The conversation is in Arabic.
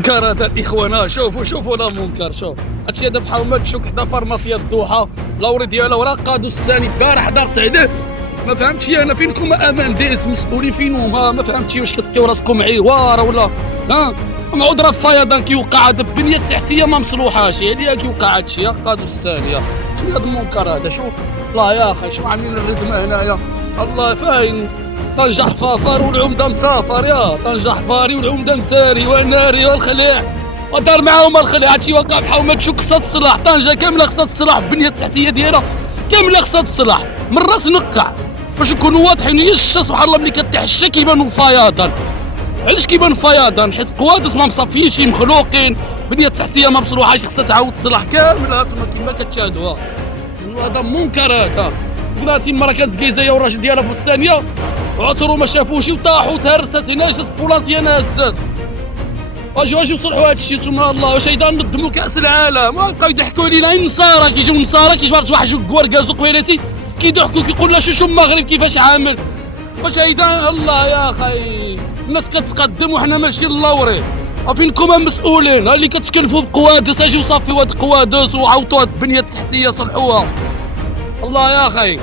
منكر هذا الاخوان. شوفوا لا منكر. شوف هادشي هذا بحال ما تشوك حدا فارماسيا الضحى لاوري ديالها راه قادو الساني البارح دارت عليه. ما فهمتش انا فين نتوما امان ديس مسؤولين فين هما؟ ما فهمتش واش كتلقاو راسكم عوار ولا ها معود راه الفيضان كيوقع هذا البنيه التحتيه ما مصلوحاش عليا كيوقع هادشي قادو الثانيه. شنو هذا المنكر هذا؟ شوف الله يا اخي شنو عاملين الردمه هنايا؟ الله فاين طنجة حفافر والعمده مسافر يا طنجة حفاري والعمده مساري والناري والخليع ودار معاهم الخليع. هادشي واقع بحال ما تشوف خصها تصلح. طنجة كامله خصها تصلح البنيه التحتيه ديالها كامله خصها تصلح من راس نقع باش نكونوا واضحين. هي الشتا سبحان الله ملي كطيح الشتا كيبانوا فياضا. علاش كيبان فياضا؟ حيت قوادس ما مصفيينش مخلوقين البنيه التحتيه ما مصلوحاش خصها تعاود تصلح كامله كما كتشاهدوها. هذا منكر هذا. بناتي المراه كانت كيزايه والراجل ديالها في الثانيه عثروا ما شافوش وطاحوا تهرست هنا جات بولانسيه نازات. اجي يصلحوا هذا الشيء ثم الله واش ايضا نظموا كاس العالم وبقاو يضحكوا علينا. النصارى كيجيو النصارى كيجبر واحد جوج كواركازو قبيلاتي كيضحكوا كيقول لها شوفوا المغرب كيفاش عامل. واش ايضا الله يا اخي الناس كتقدم وحنا ماشيين للوري. فينكم مسؤولين اللي كتكلفوا بقوادس اجيو صافيوا هاد القوادس وعاوطوا هاد البنيه التحتيه صلحوها. الله يا اخي